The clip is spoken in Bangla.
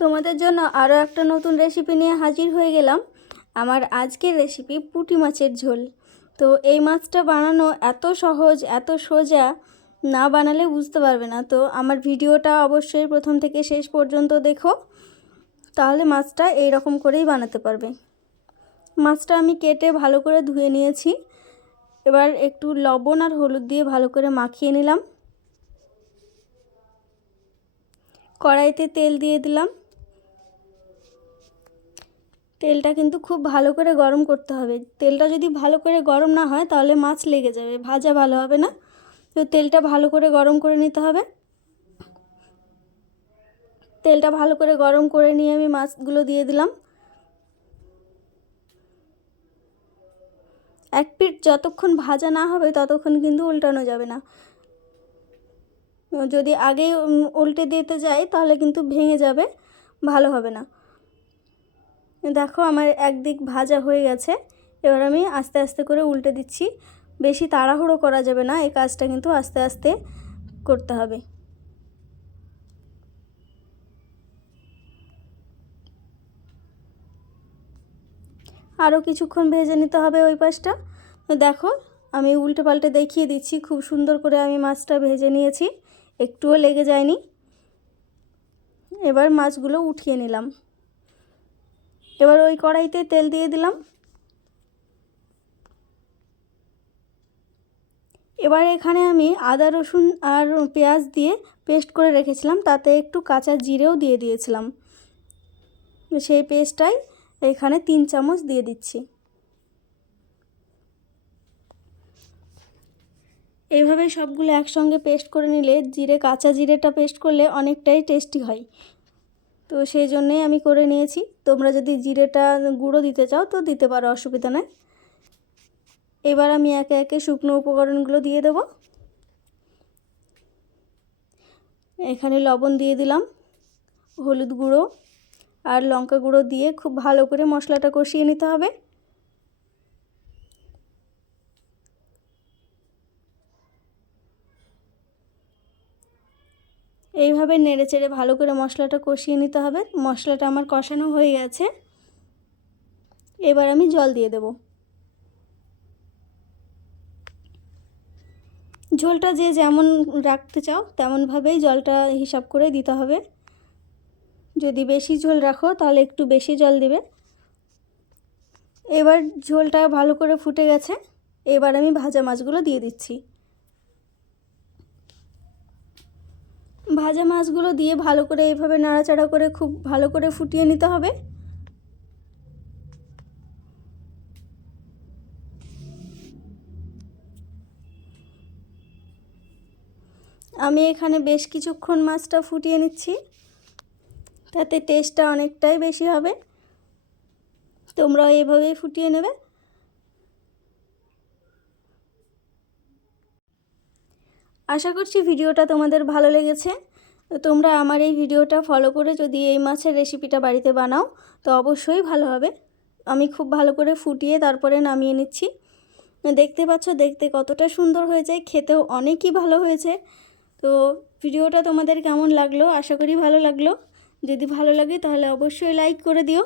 তোমাদের জন্য আরও একটা নতুন রেসিপি নিয়ে হাজির হয়ে গেলাম। আমার আজকের রেসিপি পুঁটি মাছের ঝোল। তো এই মাছটা বানানো এত সহজ, এত সোজা, না বানালে বুঝতে পারবে না। তো আমার ভিডিওটা অবশ্যই প্রথম থেকে শেষ পর্যন্ত দেখো, তাহলে মাছটা এই রকম করেই বানাতে পারবে। মাছটা আমি কেটে ভালো করে ধুয়ে নিয়েছি। এবার একটু লবণ আর হলুদ দিয়ে ভালো করে মাখিয়ে নিলাম। কড়াইতে তেল দিয়ে দিলাম। তেলটা কিন্তু খুব ভালো করে গরম করতে হবে। তেলটা যদি ভালো করে গরম না হয় তাহলে মাছ লেগে যাবে, ভাজা ভালো হবে না। তো তেলটা ভালো করে গরম করে নিতে হবে। তেলটা ভালো করে গরম করে নিয়ে আমি মাছগুলো দিয়ে দিলাম। এক পিঠ যতক্ষণ ভাজা না হবে ততক্ষণ কিন্তু উল্টানো যাবে না। যদি আগেই উল্টে দিতে যাই তাহলে কিন্তু ভেঙে যাবে, ভালো হবে না। দেখো আমার একদিক ভাজা হয়ে গেছে। এবার আমি আস্তে আস্তে করে উল্টে দিচ্ছি। বেশি তাড়াহুড়ো করা যাবে না, এই কাজটা কিন্তু আস্তে আস্তে করতে হবে। আরও কিছুক্ষণ ভেজে নিতে হবে ওই পাশটা। দেখো আমি উল্টে পাল্টে দেখিয়ে দিচ্ছি, খুব সুন্দর করে আমি মাছটা ভেজে নিয়েছি, একটুও লেগে যায়নি। এবার মাছগুলো উঠিয়ে নিলাম। এবার ওই কড়াইতে তেল দিয়ে দিলাম। এবার এখানে আমি আদা রসুন আর পেঁয়াজ দিয়ে পেস্ট করে রেখেছিলাম, তাতে একটু কাঁচা জিরেও দিয়ে দিয়েছিলাম। সেই পেস্টটাই এখানে 3 চামচ দিয়ে দিচ্ছি। এইভাবে সবগুলো একসঙ্গে পেস্ট করে নিলে, কাঁচা জিরেটা পেস্ট করলে অনেকটাই টেস্টি হয়। তো সেই জন্যেই আমি করে নিয়েছি। তোমরা যদি জিরেটা গুঁড়ো দিতে চাও তো দিতে পারো, অসুবিধা নেই। এবার আমি একে একে শুকনো উপকরণগুলো দিয়ে দেব। এখানে লবণ দিয়ে দিলাম, হলুদ গুঁড়ো আর লঙ্কা গুঁড়ো দিয়ে খুব ভালো করে মশলাটা কষিয়ে নিতে হবে। এইভাবে নেড়ে চেড়ে ভালো করে মশলাটা কষিয়ে নিতে হবে। মশলাটা আমার কষানো হয়ে গেছে। এবার আমি জল দিয়ে দেব। ঝোলটা যে যেমন রাখতে চাও তেমনভাবেই জলটা হিসাব করে দিতে হবে। যদি বেশি ঝোল রাখো তাহলে একটু বেশি জল দিবে। এবার ঝোলটা ভালো করে ফুটে গেছে। এবার আমি ভাজা মাছগুলো দিয়ে দিচ্ছি। ভাজা মাছগুলো দিয়ে ভালো করে এইভাবে নাড়াচাড়া করে খুব ভালো করে ফুটিয়ে নিতে হবে। আমি এখানে বেশ কিছুক্ষণ মাছটা ফুটিয়ে নিচ্ছি, তাতে টেস্টটা অনেকটাই বেশি হবে। তোমরা এইভাবেই ফুটিয়ে নেবে। আশা করছি ভিডিওটা তোমাদের ভালো লেগেছে। তোমরা আমার এই ভিডিওটা ফলো করে যদি এই মাছের রেসিপিটা বাড়িতে বানাও তো অবশ্যই ভালো হবে। আমি খুব ভালো করে ফুটিয়ে তারপরে নামিয়ে নিচ্ছি। দেখতে পাচ্ছ দেখতে কতটা সুন্দর হয়েছে, খেতেও অনেকই ভালো হয়েছে। তো ভিডিওটা তোমাদের কেমন লাগলো? আশা করি ভালো লাগলো। যদি ভালো লাগে তাহলে অবশ্যই লাইক করে দিও।